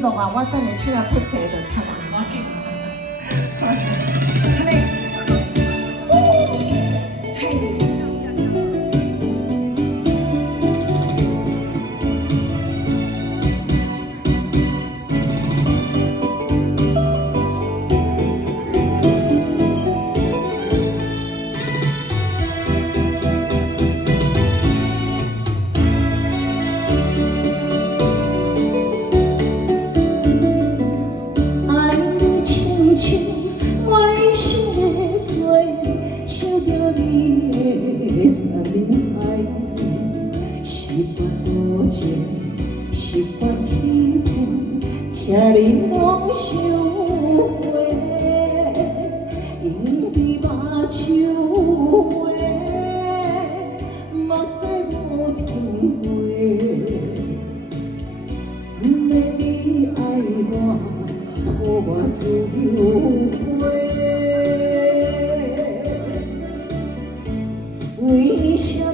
录啊，我等下手啊脱节就惨啊。是发起舞，请你拢收回，用伫目睭话，目屎无停过。不免你爱我，予我自由飞。为什么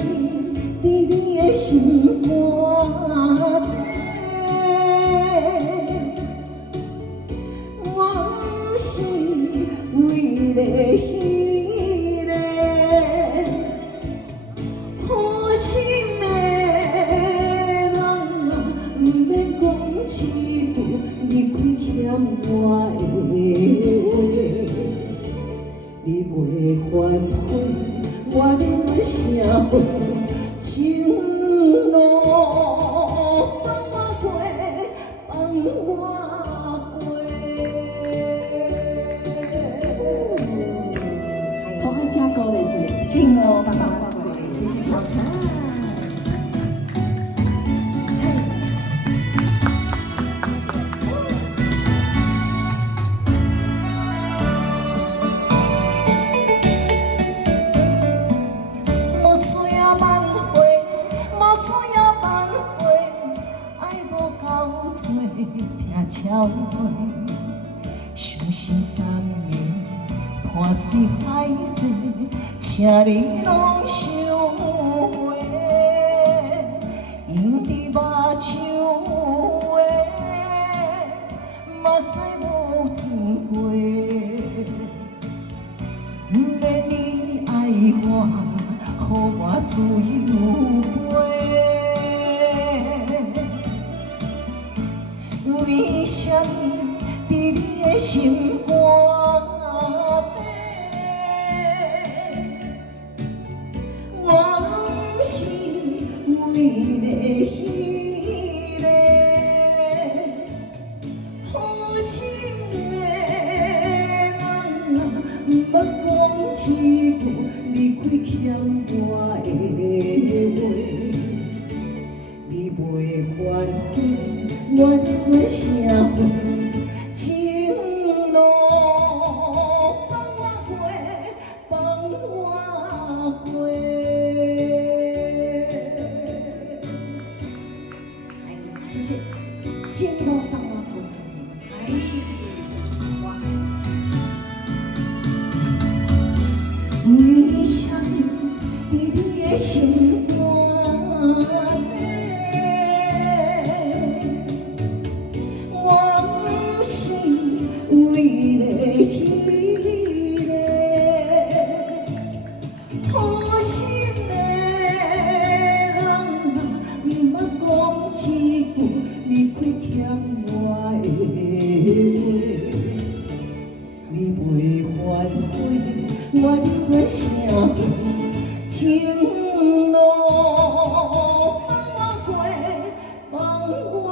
伫你的心肝？是为了迄个好心的人啊，不免讲一句离开欠我的话，你袂反悔，我忍了社会情路放我过，放我。下歌的这进哦，爸爸，谢谢小陈。无需要挽回，无需要挽回，爱无够多，听笑话，相思三年。看水海誓，请你拢收回，用伫目睭话，目屎无停过。不免你爱我，予我自由飞。为什么伫你的心肝？是为了迄个好心的人啊，毋捌讲一句离开欠我的话，你袂反悔，我忍了社会情路放我过，放我过。谢谢，情路放我过。为什么伫你的心肝底？我不是为了迄个好心的人啊，毋捌讲一句离开欠我的话，你袂反悔，我忍了社会情路放我过，放我过。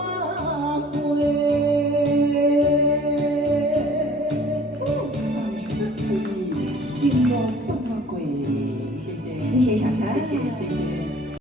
情路放我过，谢谢，谢谢小陈，谢谢，谢谢。